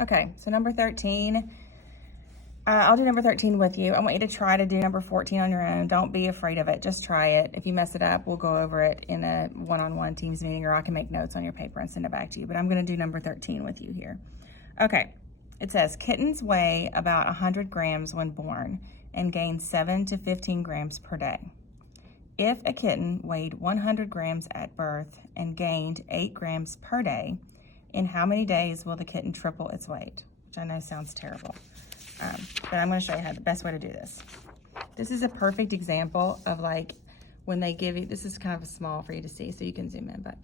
Okay, so number 13. I'll do number 13 with you. I want you to try to do number 14 on your own. Don't be afraid of it. Just try it. If you mess it up, we'll go over it in a one-on-one Teams meeting, or I can make notes on your paper and send it back to you. But I'm going to do number 13 with you here. Okay, it says kittens weigh about 100 grams when born and gain 7 to 15 grams per day. If a kitten weighed 100 grams at birth and gained 8 grams per day, in how many days will the kitten triple its weight? Which I know sounds terrible, but I'm going to show you how the best way to do this. This is a perfect example of like when they give you, this is kind of small for you to see so you can zoom in, but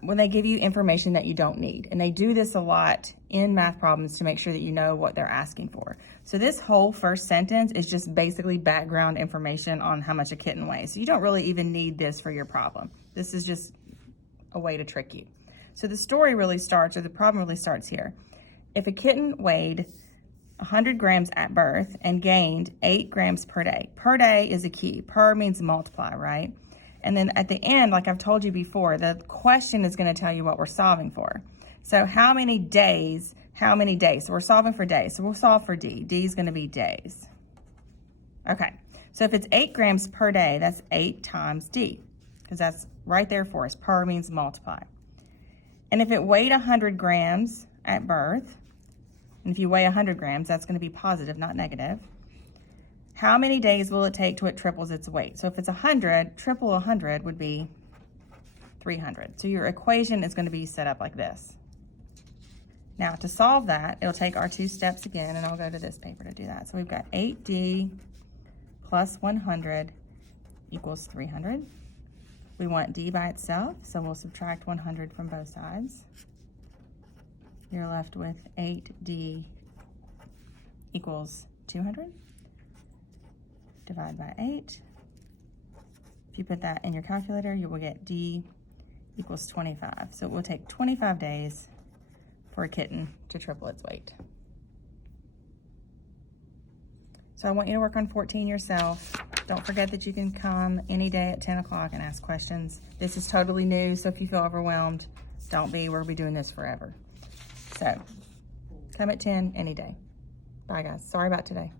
when they give you information that you don't need. And they do this a lot in math problems to make sure that you know what they're asking for. So this whole first sentence is just basically background information on how much a kitten weighs. So you don't really even need this for your problem. This is just a way to trick you. So the story really starts, or the problem really starts here. If a kitten weighed 100 grams at birth and gained 8 grams per day is a key. Per means multiply, right? And then at the end, like I've told you before, the question is going to tell you what we're solving for. So how many days? So we're solving for days. So we'll solve for D. D is going to be days. Okay, so if it's 8 grams per day, that's 8 times D, because that's right there for us. Per means multiply. And if it weighed 100 grams at birth, and if you weigh 100 grams, that's going to be positive, not negative. How many days will it take till it triples its weight? So if it's 100, triple 100 would be 300. So your equation is going to be set up like this. Now to solve that, it'll take our 2 steps again, and I'll go to this paper to do that. So we've got 8D plus 100 equals 300. We want D by itself, so we'll subtract 100 from both sides. You're left with 8D equals 200. Divide by 8. If you put that in your calculator, you will get D equals 25. So it will take 25 days for a kitten to triple its weight. So I want you to work on 14 yourself. Don't forget that you can come any day at 10 o'clock and ask questions. This is totally new, so if you feel overwhelmed, don't be. We'll be doing this forever. So come at 10 any day. Bye, guys. Sorry about today.